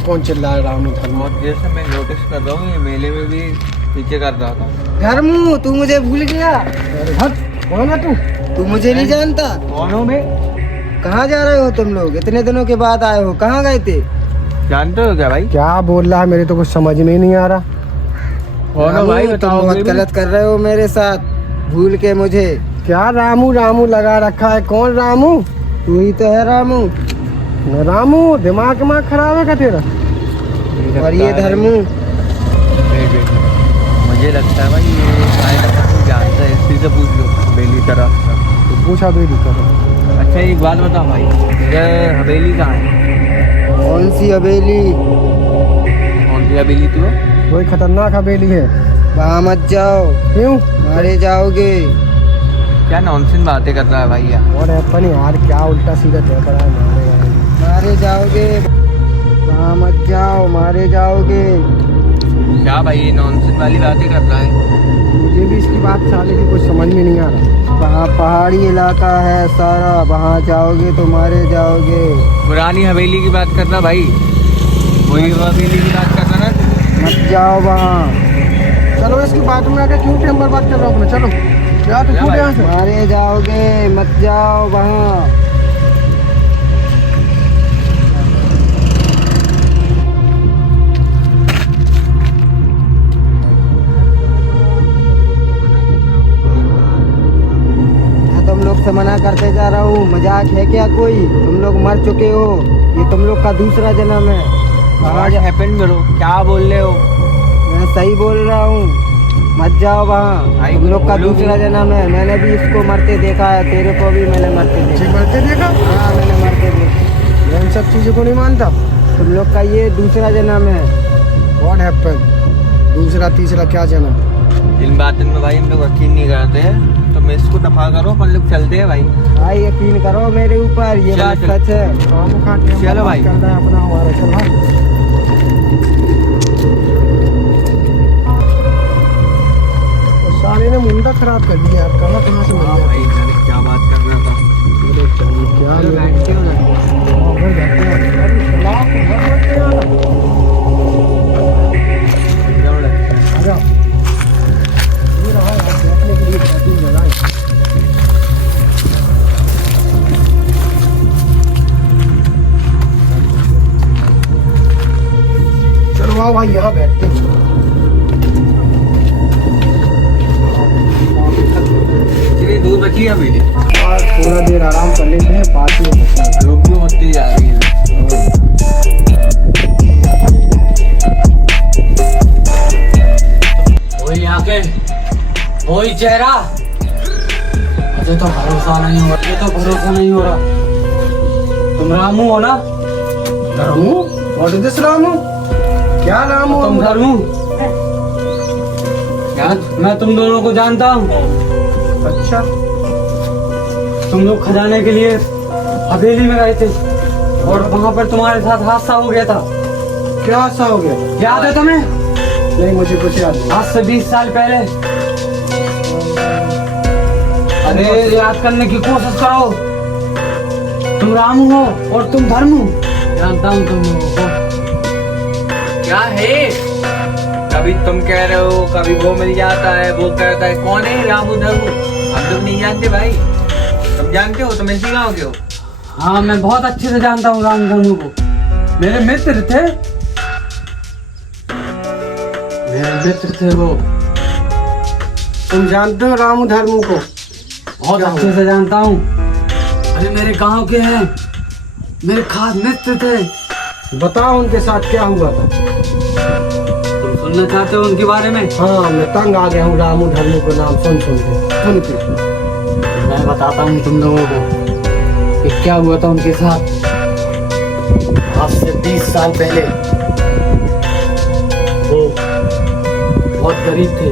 ये कौन चिल्ला रहा रामू धर्मू? बहुत देर से मैं नोटिस कर रहा हूँ, ये मेले में भी पीछे कर रहा था। धर्मू तू मुझे भूल गया? अरे हट, कौन है तू मुझे नहीं जानता? कौन हो मैं? कहाँ जा रहे हो तुम लोग? इतने दिनों के बाद आए हो, कहाँ गए थे? जानते हो क्या भाई? क्या बोल रहा है, मेरे तो कुछ समझ में ही नहीं आ रहा। कौन हो भाई, तुम बताओ। बहुत गलत कर रहे हो मेरे साथ, भूल के मुझे। क्या रामू रामू लगा रखा है? कौन रामू? तू ही तो है रामू। रामू दिमाग खराब है क्या तेरा? और ये धर्मू? मुझे लगता है भाई ये शायद जानता है, इसी से पूछ लो बेली तरह। पूछा तो ही दिक्कत। अच्छा एक बात बताओ भाई, ये हवेली कहाँ है? कौन सी हवेली? कौन सी हवेली तू? कोई खतरनाक हवेली है, वहाँ मत जाओ, क्यों? मारे जाओगे। क्या नॉनसेंस बातें कर रहा है भाई यार? और अपन यार क्या उल्टा सीधा कह पड़ा है, मारे जाओगे, वहाँ मत जाओ, मारे जाओगे। क्या भाई ये नॉनसेंस वाली बातें कर रहा है? मुझे भी इसकी बात साले की कुछ समझ में नहीं आ रहा। वहाँ पहाड़ी इलाका है सारा, वहाँ जाओगे तो मारे जाओगे। पुरानी हवेली की बात कर रहा भाई, वही हवेली की बात कर रहा ना? मत जाओ वहाँ। चलो इसकी बात में आके क्यों टाइम बर्बाद कर रहा हूँ अपने? चलो क्या तो छूट यहाँ से। मारे जाओगे, मत जाओ वहाँ। तुम लोग से मना करते जा रहा हूँ, मजाक है क्या कोई? तुम लोग मर चुके हो, ये तुम लोग का दूसरा जन्म है। आज हैपन करो, क्या बोल रहे हो? मैं सही बोल रहा हूँ, मत जाओ वहाँ। भाई, तुम लोग का बोलो दूसरा भी। जन्म है। मैंने भी इसको मरते देखा है, तेरे को भी मैंने मरते देखा। मरते देखा? हाँ मैंने मरते देखा। मैं इन सब चीजों को नहीं मानता। तुम लोग का ये दूसरा जन्म है। What happen? दूसरा तीसरा क्या जन्म? इन बातों में भाई हम लोग यकीन नहीं करते हैं, तो मैं इसको दफा करो, अपन लोग चलते हैं भाई। भाई यकीन करो मेरे ऊपर, ये चल, बात चल। सच है। चलो भाई। करना है अपना हमारा। चल भाई। तो साले ने मुंडा खराब कर दिया यार, कहाँ से मिल हाँ गया? भाई मैंने क्या बात कर रहा था? मेरे चाहिए क्या? चलो बैठते हो ना। हाँ, उधर जाते हैं। अरे सलाह तो घर मत ले आना। आ जाओ। ये रहा यार, बैठने के लिए बेहतरीन जगह है। चलो आओ भाई, यहाँ बैठते हैं। कितनी दूर बची है हवेली? और थोड़ा देर आराम कर लेते हैं, पास में बचता है। लोग क्यों होती जा रही है? वही आके वही चेहरा, मुझे तो भरोसा नहीं हो रहा, मुझे तो भरोसा नहीं हो रहा। तुम रामू हो ना? Ramu? What is this Ramu? क्या रामू? तुम धर्मू? मैं तुम दोनों को जानता हूँ। अच्छा, तुम लोग खजाने के लिए हवेली में गए थे और वहाँ पर तुम्हारे साथ हादसा हो गया था। क्या हादसा हो गया? याद है तुम्हें? नहीं, मुझे कुछ याद नहीं। आज से 20 साल पहले। अरे याद करने की कोशिश करो। तुम रामू हो और तुम धर्मू। जानता हूँ तुम लोगों को। क्या है? कभी तुम कह रहे हो, कभी वो मिल जाता है, वो कहता है। कौन है रामू धर्मू? हम लोग नहीं जानते भाई। तुम जानते हो? तुम इसी गाँव के हो? हाँ मैं बहुत अच्छे से जानता हूँ राम धर्मू को। मेरे मित्र थे, वो। तुम जानते हो रामू धर्मू को? बहुत अच्छे से जानता हूँ। अरे मेरे गांव के हैं, मेरे खास मित्र थे। बताओ उनके साथ क्या हुआ था। तुम सुनना चाहते हो उनके बारे में? हाँ, मैं तंग आ गया हूँ रामू धर्मू को नाम सुन के। मैं बताता हूँ तुम लोगों को कि क्या हुआ था उनके साथ। आज से 20 साल पहले वो बहुत गरीब थे,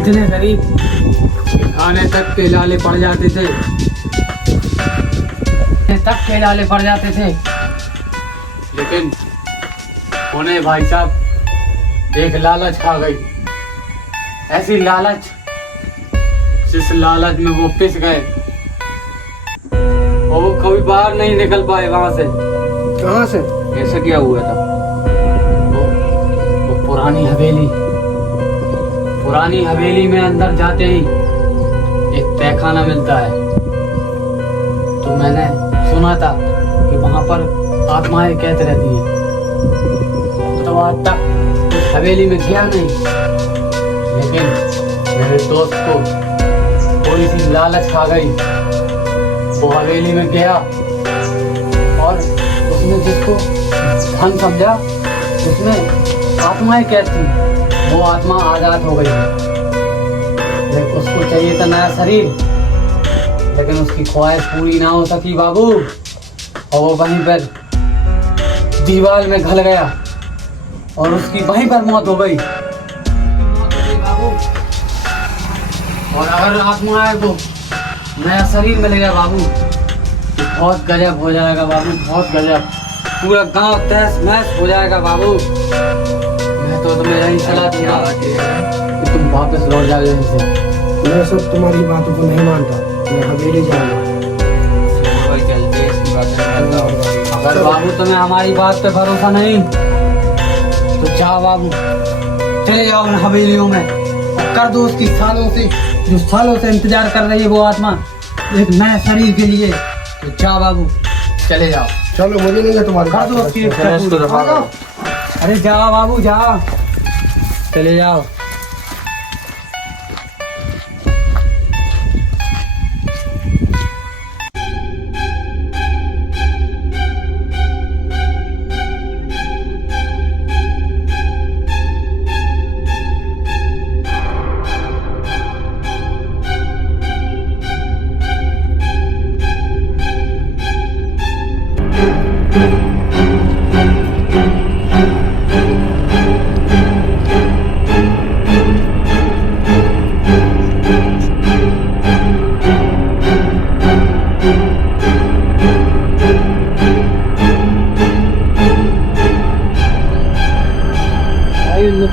इतने गरीब कि खाने तक के लाले पड़ जाते थे, लेकिन उन्हें भाई साहब एक लालच खा गई, ऐसी लालच जिस लालच में वो पिस गए और वो कभी बाहर नहीं निकल पाए वहां से। कहाँ से? ऐसा क्या हुआ था? वो पुरानी हवेली में अंदर जाते ही एक तहखाना मिलता है। तो मैंने सुना था कि वहां पर आत्माएं कैद रहती हैं। तो आज तक उस हवेली में गया नहीं, लेकिन मेरे दोस्त को थोड़ी सी लालच खा गई। वो हवेली में गया और उसने जिसको धन समझा उसमें आत्माएं कैद थी, वो आत्मा आजाद हो गई। लेकिन उसको चाहिए था नया शरीर, लेकिन उसकी ख्वाहिश पूरी ना हो सकी बाबू, और वो वहीं पर दीवार में घल गया और उसकी वहीं पर मौत हो गई। बाबू, और अगर आत्मा को नया शरीर मिलेगा बाबू तो बहुत गजब हो जाएगा बाबू, बहुत गजब। पूरा गांव तहस महस हो जाएगा बाबू। मैं तो तुम्हें यही सलाह दूंगा कि तुम वापस लौट जाओ यहीं से। मैं सब तुम्हारी बातों को नहीं मानता, मैं हवेली जाऊंगा। अगर बाबू तुम्हें हमारी बात पे भरोसा नहीं तो जाओ बाबू, चले जाओ उन हवेलियों में और कर दो उसकी जो सालों से इंतजार कर रही है वो आत्मा एक नए शरीर के लिए। तो जाओ बाबू, चले जाओ। चलो, मुझे नहीं है तुम्हारी कर दो उसकी इच्छा पूरी। अरे जाओ बाबू जाओ, चले जाओ।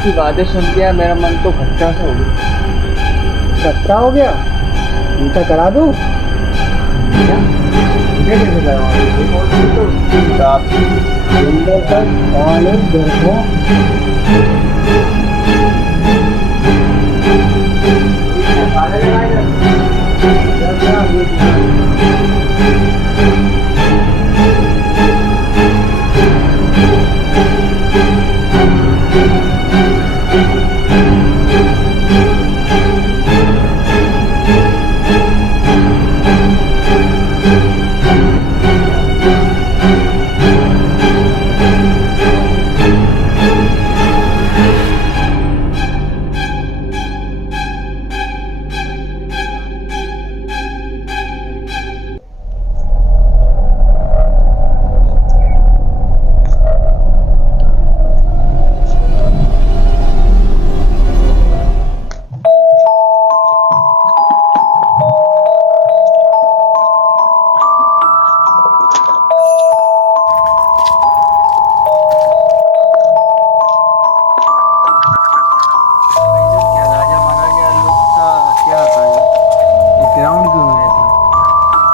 की बातें सुन के मेरा मन तो खट्टा सा हो गया। खट्टा हो गया? मीठा करा दूं? कैसे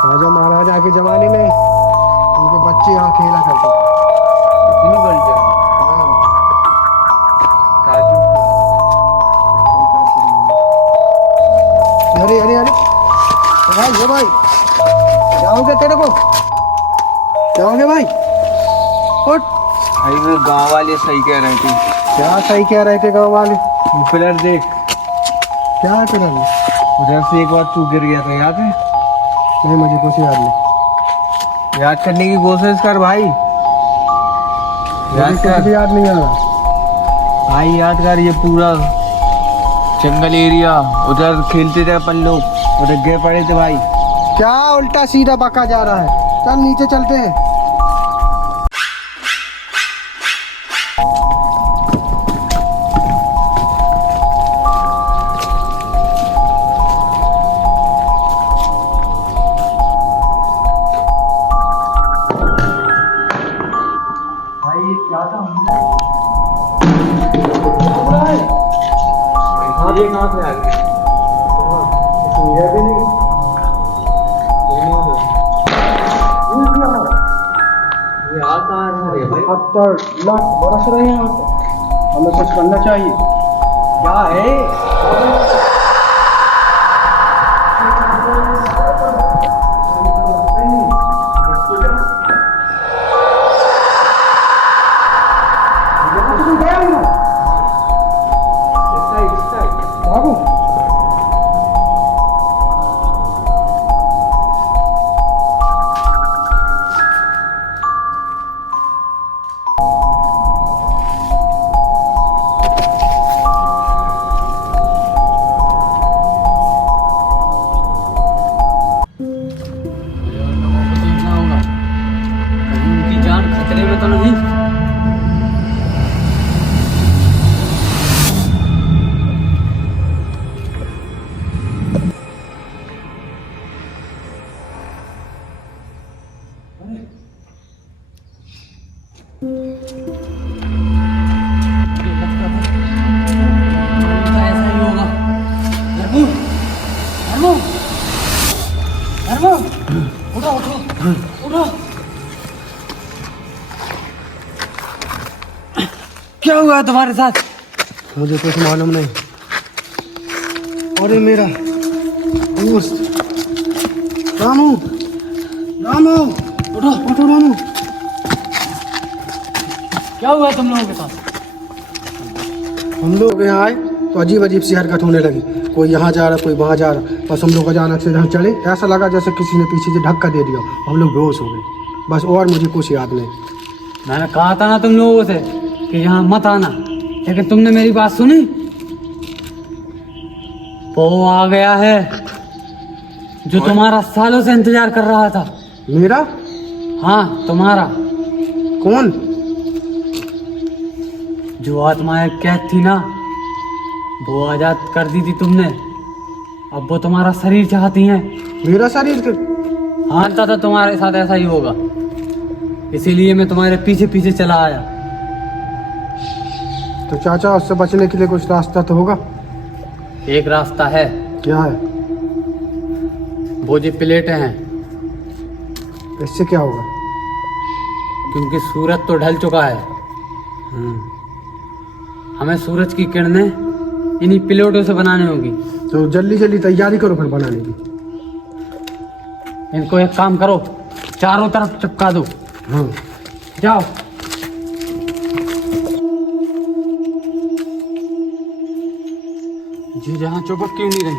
राजा महाराजा के जमाने में उनके बच्चे यहाँ खेला करते थे। अरे अरे अरे भाई, ये भाई जाओगे? तेरे को जाओगे भाई? उठ। भाई वो गांव वाले सही कह रहे थे। क्या सही कह रहे थे गाँव वाले? पिलर देख, क्या करेंगे? उधर से एक बार तू गिर गया था, याद है? नहीं, मुझे कुछ याद नहीं। याद करने की कोशिश कर भाई, याद कर। याद नहीं आ रहा भाई, याद कर। ये पूरा जंगल एरिया, उधर खेलते थे अपन लोग, उधर गिर पड़े थे भाई। क्या उल्टा सीधा बका जा रहा है? चल नीचे चलते हैं। ये कहाँ से आ गए? ये आ कहाँ तो लाख बरस रहे हैं यहाँ पे, हमें कुछ करना चाहिए। क्या है? बाबू मुझे उन लोगों को देखना होगा, कहीं उनकी जान खतरे में तो नहीं। ऐसा ही होगा। धर्मू, धर्मू, धर्मू, उठो उठो उठो। क्या हुआ है तुम्हारे साथ? मुझे कुछ मालूम नहीं। अरे मेरा दोस्त रामू, रामू उठो। उठो रामू। क्या हुआ है तुम लोगों के साथ? हम लोग यहाँ आए तो अजीब अजीब सी हरकत होने लगी, कोई यहाँ जा रहा कोई वहाँ जा रहा। बस हम लोग अचानक से जहाँ चले ऐसा लगा जैसे किसी ने पीछे से धक्का दे दिया, हम लोग बेहोश हो गए। बस और मुझे कुछ याद नहीं। मैंने कहा था ना तुम लोगों से कि यहाँ मत आना, लेकिन तुमने मेरी बात सुनी। वो आ गया है जो तुम्हारा सालों से इंतजार कर रहा था। मेरा? हाँ तुम्हारा। कौन? जो आत्माएं कैद थी ना, वो आजाद कर दी थी तुमने। अब वो तुम्हारा शरीर चाहती हैं। मेरा शरीर के? हाँ था तुम्हारे साथ ऐसा ही होगा, इसीलिए मैं तुम्हारे पीछे पीछे चला आया। तो चाचा उससे बचने के लिए कुछ रास्ता तो होगा? एक रास्ता है। क्या है? वो जो प्लेटें हैं, इससे क्या होगा? क्योंकि सूरज तो ढल चुका है, हमें सूरज की किरणें इन्हीं प्लेटों से बनानी होगी। तो जल्दी जल्दी तैयारी करो फिर बनाने की। इनको एक काम करो, चारों तरफ चिपका दो। हाँ जाओ। जी जहाँ चुपक क्यों नहीं रही?